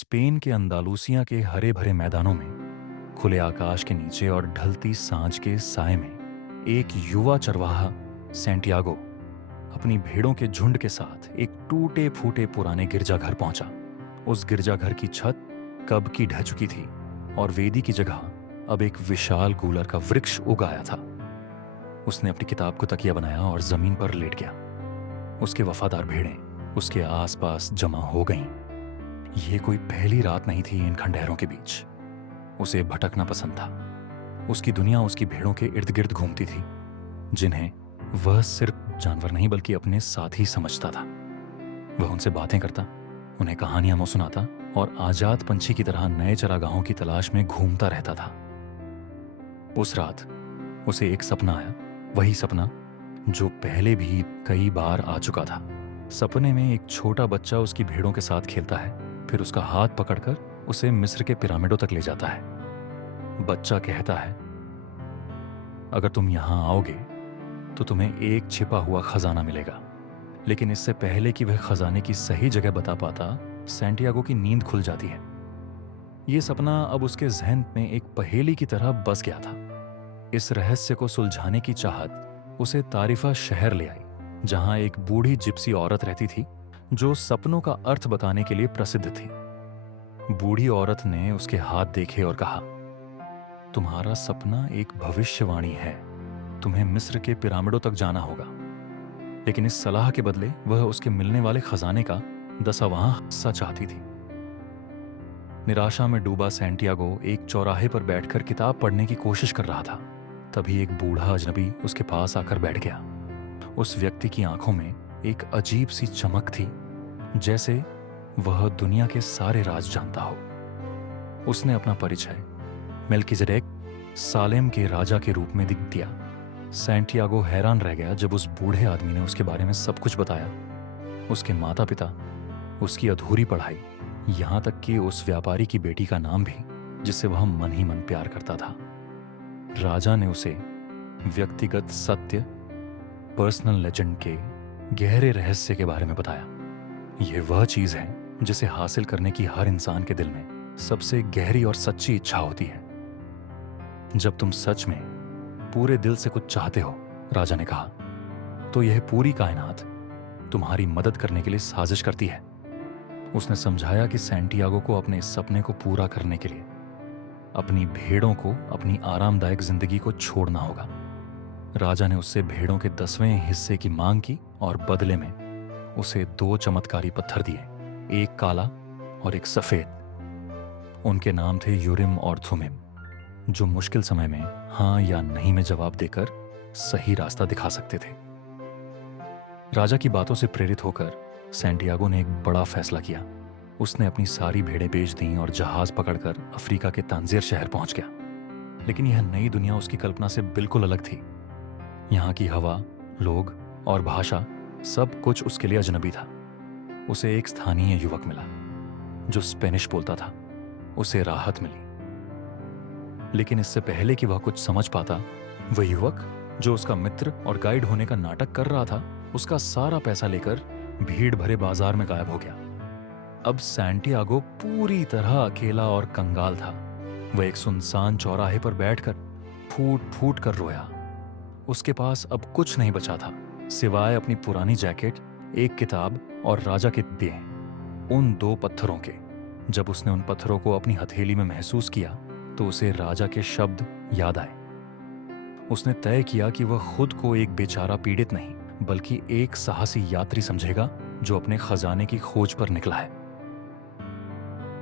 Spain के अंदालूसिया के हरे भरे मैदानों में, खुले आकाश के नीचे और ढलती सांझ के साय में एक युवा चरवाहा सैंटियागो अपनी भेड़ों के झुंड के साथ एक टूटे फूटे पुराने गिरजाघर पहुंचा। उस गिरजाघर की छत कब की ढह चुकी थी और वेदी की जगह अब एक विशाल गूलर का वृक्ष उग आया था। उसने अपनी किताब को तकिया बनाया और जमीन पर लेट गया। उसके वफादार भेड़ें उसके आसपास जमा हो गईं। यह कोई पहली रात नहीं थी इन खंडहरों के बीच। उसे भटकना पसंद था। उसकी दुनिया उसकी भेड़ों के इर्द गिर्द घूमती थी, जिन्हें वह सिर्फ जानवर नहीं बल्कि अपने साथ ही समझता था। वह उनसे बातें करता, उन्हें कहानियां सुनाता और आजाद पंछी की तरह नए चरागाहों की तलाश में घूमता रहता था। उस रात उसे एक सपना आया, वही सपना जो पहले भी कई बार आ चुका था। सपने में एक छोटा बच्चा उसकी भेड़ों के साथ खेलता है, फिर उसका हाथ पकड़कर उसे मिस्र के पिरामिडों तक ले जाता है। बच्चा कहता है, अगर तुम यहां आओगे तो तुम्हें एक छिपा हुआ खजाना मिलेगा। लेकिन इससे पहले कि वह खजाने की सही जगह बता पाता, सैंटियागो की नींद खुल जाती है। यह सपना अब उसके जहन में एक पहेली की तरह बस गया था। इस रहस्य को सुलझाने की चाहत उसे तारिफा शहर ले आई, जहां एक बूढ़ी जिप्सी औरत रहती थी जो सपनों का अर्थ बताने के लिए प्रसिद्ध थी। बूढ़ी औरत ने उसके हाथ देखे और कहा, तुम्हारा सपना एक भविष्यवाणी है। तुम्हें मिस्र के पिरामिडों तक जाना होगा। लेकिन इस सलाह के बदले वह उसके मिलने वाले खजाने का 10वां हिस्सा चाहती थी। निराशा में डूबा सैंटियागो एक चौराहे पर बैठकर किताब पढ़ने की कोशिश कर रहा था। तभी एक बूढ़ा अजनबी उसके पास आकर बैठ गया। उस व्यक्ति की आंखों में एक अजीब सी चमक थी, जैसे वह दुनिया के सारे राज जानता हो। उसने अपना परिचय मेल्किजेडेक, सालेम के राजा के रूप में दिया। सैंटियागो हैरान रह गया जब उस बूढ़े आदमी ने उसके बारे में सब कुछ बताया। उसके माता पिता, उसकी अधूरी पढ़ाई, यहां तक कि उस व्यापारी की बेटी का नाम भी, जिससे वह मन ही मन प्यार करता था। राजा ने उसे व्यक्तिगत सत्य, पर्सनल लेजेंड के गहरे रहस्य के बारे में बताया। यह वह चीज है जिसे हासिल करने की हर इंसान के दिल में सबसे गहरी और सच्ची इच्छा होती है। जब तुम सच में पूरे दिल से कुछ चाहते हो, राजा ने कहा, तो यह पूरी कायनात तुम्हारी मदद करने के लिए साजिश करती है। उसने समझाया कि सैंटियागो को अपने इस सपने को पूरा करने के लिए अपनी भेड़ों को अपनी आरामदायक जिंदगी को छोड़ना होगा। राजा ने उससे भेड़ों के 10वें हिस्से की मांग की और बदले में उसे 2 चमत्कारी पत्थर दिए, एक काला और एक सफेद। उनके नाम थे यूरिम और थुमिम, जो मुश्किल समय में हाँ या नहीं में जवाब देकर सही रास्ता दिखा सकते थे। राजा की बातों से प्रेरित होकर सैंटियागो ने एक बड़ा फैसला किया। उसने अपनी सारी भेड़ें बेच दीं और जहाज पकड़कर अफ्रीका के तांजीर शहर पहुंच गया। लेकिन यह नई दुनिया उसकी कल्पना से बिल्कुल अलग थी। यहाँ की हवा, लोग और भाषा, सब कुछ उसके लिए अजनबी था। उसे एक स्थानीय युवक मिला जो स्पेनिश बोलता था। उसे राहत मिली। लेकिन इससे पहले कि वह कुछ समझ पाता, वह युवक जो उसका मित्र और गाइड होने का नाटक कर रहा था, उसका सारा पैसा लेकर भीड़ भरे बाजार में गायब हो गया। अब सैंटियागो पूरी तरह अकेला और कंगाल था। वह एक सुनसान चौराहे पर बैठकर फूट फूट कर रोया। उसके पास अब कुछ नहीं बचा था सिवाय अपनी पुरानी जैकेट, एक किताब और राजा के दिए उन 2 पत्थरों के। जब उसने उन पत्थरों को अपनी हथेली में महसूस किया तो उसे राजा के शब्द याद आए। उसने तय किया कि वह खुद को एक बेचारा पीड़ित नहीं बल्कि एक साहसी यात्री समझेगा जो अपने खजाने की खोज पर निकला है।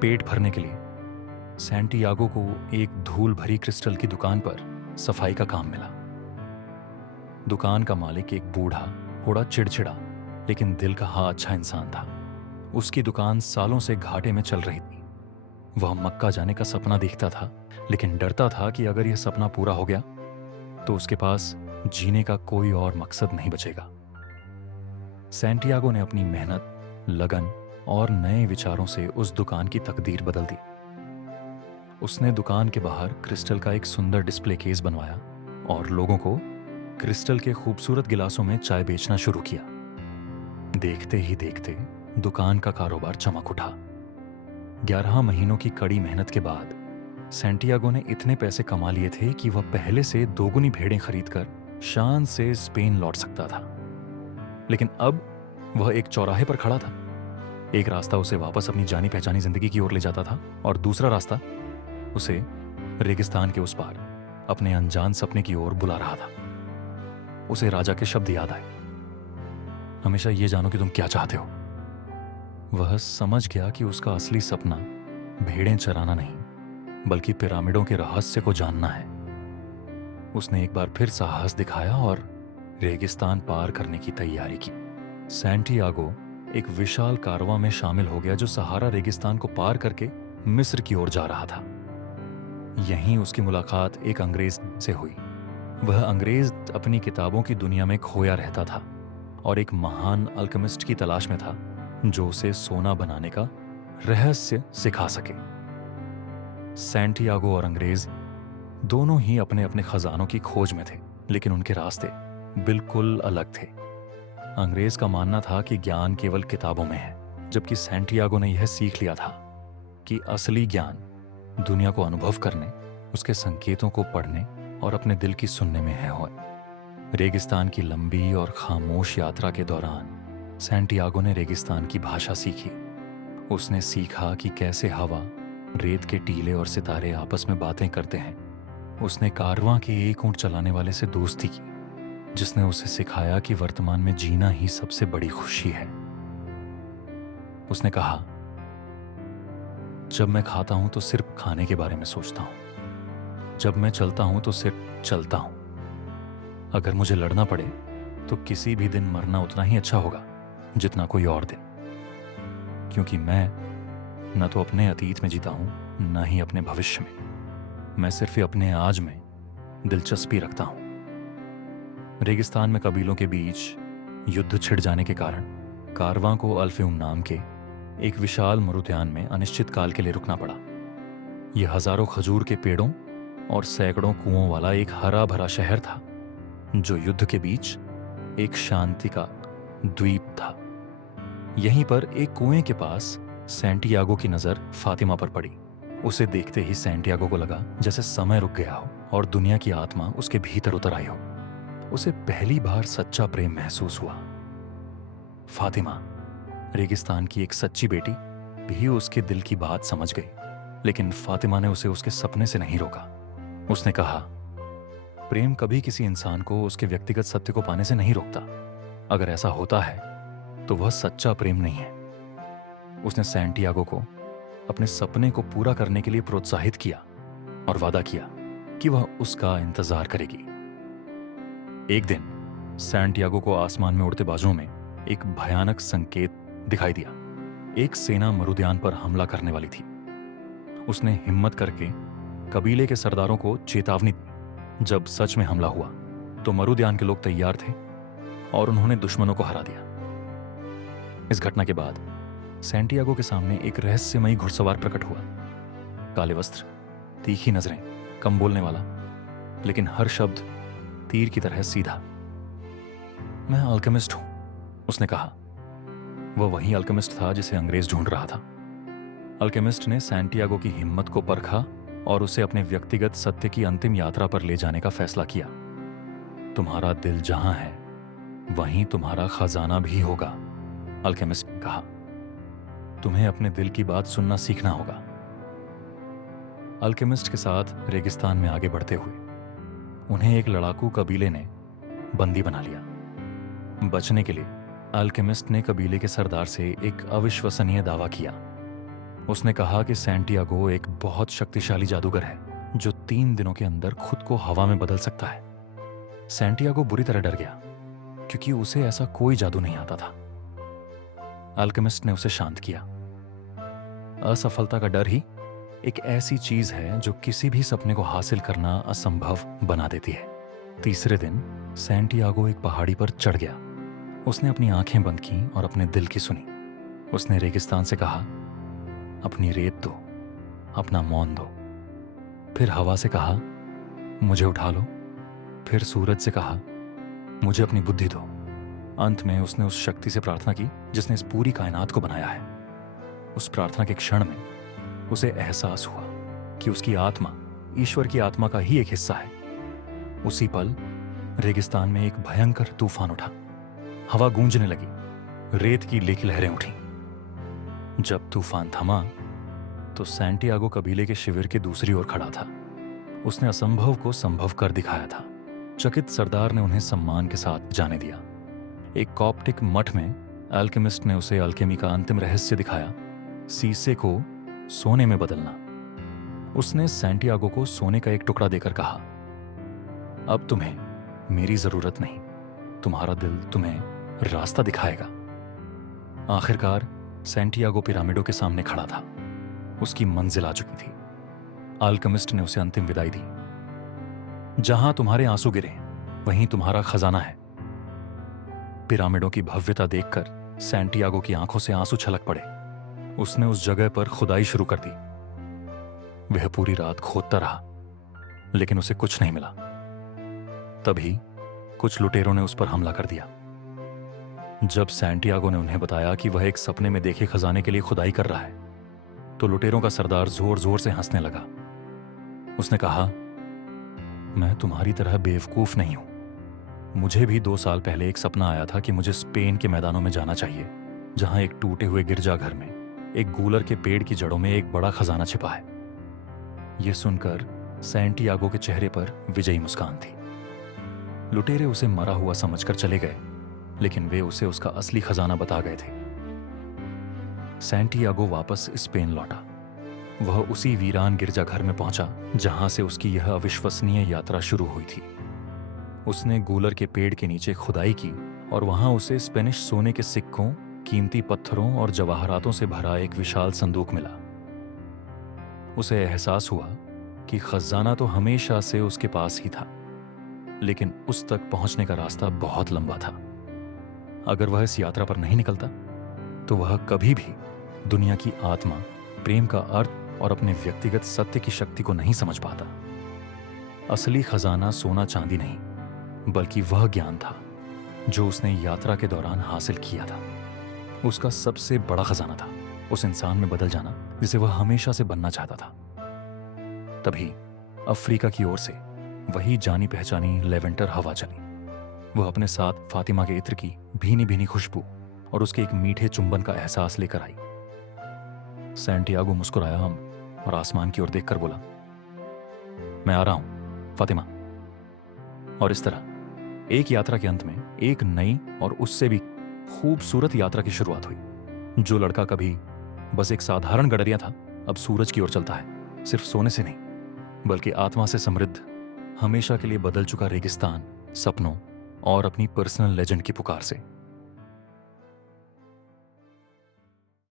पेट भरने के लिए सैंटियागो को एक धूल भरी क्रिस्टल की दुकान पर सफाई का काम मिला। दुकान का मालिक एक बूढ़ा, थोड़ा चिड़चिड़ा लेकिन दिल का अच्छा इंसान था। उसकी दुकान सालों से घाटे में चल रही थी। वह मक्का जाने का सपना देखता था, लेकिन डरता था कि अगर यह सपना पूरा हो गया तो उसके पास जीने का कोई और मकसद नहीं बचेगा। सैंटियागो ने अपनी मेहनत, लगन और नए विचारों से उस दुकान की तकदीर बदल दी। उसने दुकान के बाहर क्रिस्टल का एक सुंदर डिस्प्ले केस बनवाया और लोगों को क्रिस्टल के खूबसूरत गिलासों में चाय बेचना शुरू किया। देखते ही देखते दुकान का कारोबार चमक उठा। 11 महीनों की कड़ी मेहनत के बाद सैंटियागो ने इतने पैसे कमा लिए थे कि वह पहले से दोगुनी भेड़ें खरीदकर शान से स्पेन लौट सकता था। लेकिन अब वह एक चौराहे पर खड़ा था। एक रास्ता उसे वापस अपनी जानी पहचानी जिंदगी की ओर ले जाता था और दूसरा रास्ता उसे रेगिस्तान के उस पार अपने अनजान सपने की ओर बुला रहा था। उसे राजा के शब्द याद आए, हमेशा ये जानो कि तुम क्या चाहते हो। वह समझ गया कि उसका असली सपना भेड़ें चराना नहीं बल्कि पिरामिडों के रहस्य को जानना है। उसने एक बार फिर साहस दिखाया और रेगिस्तान पार करने की तैयारी की। सैंटियागो एक विशाल कारवां में शामिल हो गया जो सहारा रेगिस्तान को पार करके मिस्र की ओर जा रहा था। यहीं उसकी मुलाकात एक अंग्रेज से हुई। वह अंग्रेज अपनी किताबों की दुनिया में खोया रहता था और एक महान अल्केमिस्ट की तलाश में था जो उसे सोना बनाने का रहस्य सिखा सके। सैंटियागो और अंग्रेज दोनों ही अपने अपने खजानों की खोज में थे, लेकिन उनके रास्ते बिल्कुल अलग थे। अंग्रेज का मानना था कि ज्ञान केवल किताबों में है, जबकि सैंटियागो ने यह सीख लिया था कि असली ज्ञान दुनिया को अनुभव करने, उसके संकेतों को पढ़ने और अपने दिल की सुनने में है। रेगिस्तान की लंबी और खामोश यात्रा के दौरान सैंटियागो ने रेगिस्तान की भाषा सीखी। उसने सीखा कि कैसे हवा, रेत के टीले और सितारे आपस में बातें करते हैं। उसने कारवां के एक ऊंट चलाने वाले से दोस्ती की, जिसने उसे सिखाया कि वर्तमान में जीना ही सबसे बड़ी खुशी है। उसने कहा, जब मैं खाता हूं तो सिर्फ खाने के बारे में सोचता हूं, जब मैं चलता हूं तो सिर्फ चलता हूं। अगर मुझे लड़ना पड़े तो किसी भी दिन मरना उतना ही अच्छा होगा जितना कोई और दिन, क्योंकि मैं न तो अपने अतीत में जीता हूं न ही अपने भविष्य में। मैं सिर्फ अपने आज में दिलचस्पी रखता हूं। रेगिस्तान में कबीलों के बीच युद्ध छिड़ जाने के कारण कारवां को अल्फेउम नाम के एक विशाल मरुद्यान में अनिश्चित काल के लिए रुकना पड़ा। यह हजारों खजूर के पेड़ों और सैकड़ों कुओं वाला एक हरा भरा शहर था जो युद्ध के बीच एक शांति का द्वीप था। यहीं पर एक कुएं के पास सैंटियागो की नजर फातिमा पर पड़ी। उसे देखते ही सैंटियागो को लगा जैसे समय रुक गया हो और दुनिया की आत्मा उसके भीतर उतर आई हो। उसे पहली बार सच्चा प्रेम महसूस हुआ। फातिमा, रेगिस्तान की एक सच्ची बेटी, भी उसके दिल की बात समझ गई, लेकिन फातिमा ने उसे उसके सपने से नहीं रोका। उसने कहा, प्रेम कभी किसी इंसान को उसके व्यक्तिगत सत्य को पाने से नहीं रोकता। अगर ऐसा होता है तो वह सच्चा प्रेम नहीं है। उसने सैंटियागो को अपने सपने को पूरा करने के लिए प्रोत्साहित किया और वादा किया कि वह उसका इंतजार करेगी। एक दिन सैंटियागो को आसमान में उड़ते बाजुओं में एक भयानक संकेत दिखाई दिया। एक सेना मरुद्यान पर हमला करने वाली थी। उसने हिम्मत करके कबीले के सरदारों को चेतावनी दी। जब सच में हमला हुआ तो मरुद्यान के लोग तैयार थे और उन्होंने दुश्मनों को हरा दिया। इस घटना के बाद सैंटियागो के सामने एक रहस्यमयी घुड़सवार प्रकट हुआ। काले वस्त्र, तीखी नजरें, कम बोलने वाला, लेकिन हर शब्द तीर की तरह सीधा। मैं अल्केमिस्ट हूं, उसने कहा। वह वही अल्केमिस्ट था जिसे अंग्रेज ढूंढ रहा था। अल्केमिस्ट ने सैंटियागो की हिम्मत को परखा और उसे अपने व्यक्तिगत सत्य की अंतिम यात्रा पर ले जाने का फैसला किया। तुम्हारा दिल जहां है वहीं तुम्हारा खजाना भी होगा, अल्केमिस्ट ने कहा। तुम्हें अपने दिल की बात सुनना सीखना होगा। अल्केमिस्ट के साथ रेगिस्तान में आगे बढ़ते हुए उन्हें एक लड़ाकू कबीले ने बंदी बना लिया। बचने के लिए अल्केमिस्ट ने कबीले के सरदार से एक अविश्वसनीय दावा किया। उसने कहा कि सैंटियागो एक बहुत शक्तिशाली जादूगर है जो 3 दिनों के अंदर खुद को हवा में बदल सकता है। सैंटियागो बुरी तरह डर गया क्योंकि उसे ऐसा कोई जादू नहीं आता था। अल्केमिस्ट ने उसे शांत किया। असफलता का डर ही एक ऐसी चीज है जो किसी भी सपने को हासिल करना असंभव बना देती है। तीसरे दिन सैंटियागो एक पहाड़ी पर चढ़ गया। उसने अपनी आंखें बंद की और अपने दिल की सुनी। उसने रेगिस्तान से कहा, अपनी रेत दो, अपना मौन दो। फिर हवा से कहा, मुझे उठा लो। फिर सूरज से कहा, मुझे अपनी बुद्धि दो। अंत में उसने उस शक्ति से प्रार्थना की जिसने इस पूरी कायनात को बनाया है। उस प्रार्थना के क्षण में उसे एहसास हुआ कि उसकी आत्मा ईश्वर की आत्मा का ही एक हिस्सा है। उसी पल रेगिस्तान में एक भयंकर तूफान उठा। हवा गूंजने लगी, रेत की लेकी लहरें उठी। जब तूफान थमा तो सैंटियागो कबीले के शिविर के दूसरी ओर खड़ा था। उसने असंभव को संभव कर दिखाया था। चकित सरदार ने उन्हें सम्मान के साथ जाने दिया। एक कॉप्टिक मठ में अल्केमिस्ट ने उसे अल्केमी का अंतिम रहस्य दिखाया, सीसे को सोने में बदलना। उसने सैंटियागो को सोने का एक टुकड़ा देकर कहा, अब तुम्हें मेरी जरूरत नहीं, तुम्हारा दिल तुम्हें रास्ता दिखाएगा। आखिरकार सैंटियागो पिरामिडों के सामने खड़ा था। उसकी मंजिल आ चुकी थी। अल्केमिस्ट ने उसे अंतिम विदाई दी। जहां तुम्हारे आंसू गिरे वहीं तुम्हारा खजाना है। पिरामिडों की भव्यता देखकर सैंटियागो की आंखों से आंसू छलक पड़े। उसने उस जगह पर खुदाई शुरू कर दी। वह पूरी रात खोदता रहा, लेकिन उसे कुछ नहीं मिला। तभी कुछ लुटेरों ने उस पर हमला कर दिया। जब सैंटियागो ने उन्हें बताया कि वह एक सपने में देखे खजाने के लिए खुदाई कर रहा है, तो लुटेरों का सरदार जोर जोर से हंसने लगा। उसने कहा, मैं तुम्हारी तरह बेवकूफ नहीं हूं। मुझे भी 2 साल पहले एक सपना आया था कि मुझे स्पेन के मैदानों में जाना चाहिए, जहां एक टूटे हुए गिरजाघर में एक गूलर के पेड़ की जड़ों में एक बड़ा खजाना छिपा है। यह सुनकर सैंटियागो के चेहरे पर विजयी मुस्कान थी। लुटेरे उसे मरा हुआ समझकर चले गए, लेकिन वे उसे उसका असली खजाना बता गए थे। सैंटियागो वापस स्पेन लौटा। वह उसी वीरान गिरजाघर में पहुंचा जहां से उसकी यह अविश्वसनीय यात्रा शुरू हुई थी। उसने गूलर के पेड़ के नीचे खुदाई की और वहां उसे स्पेनिश सोने के सिक्कों, कीमती पत्थरों और जवाहरातों से भरा एक विशाल संदूक मिला। उसे एहसास हुआ कि खजाना तो हमेशा से उसके पास ही था, लेकिन उस तक पहुंचने का रास्ता बहुत लंबा था। अगर वह इस यात्रा पर नहीं निकलता तो वह कभी भी दुनिया की आत्मा, प्रेम का अर्थ और अपने व्यक्तिगत सत्य की शक्ति को नहीं समझ पाता। असली खजाना सोना चांदी नहीं, बल्कि वह ज्ञान था जो उसने यात्रा के दौरान हासिल किया था। उसका सबसे बड़ा खजाना था उस इंसान में बदल जाना जिसे वह हमेशा से बनना चाहता था। तभी अफ्रीका की ओर से वही जानी पहचानी लेवेंटर हवा चली। वह अपने साथ फातिमा के इत्र की भीनी भीनी खुशबू और उसके एक मीठे चुंबन का एहसास लेकर आई। सैंटियागो मुस्कुराया और आसमान की ओर देखकर बोला, मैं आ रहा हूं फातिमा। और इस तरह एक यात्रा के अंत में एक नई और उससे भी खूबसूरत यात्रा की शुरुआत हुई। जो लड़का कभी बस एक साधारण गडरिया था, अब सूरज की ओर चलता है, सिर्फ सोने से नहीं बल्कि आत्मा से समृद्ध, हमेशा के लिए बदल चुका रेगिस्तान, सपनों और अपनी पर्सनल लेजेंड की पुकार से।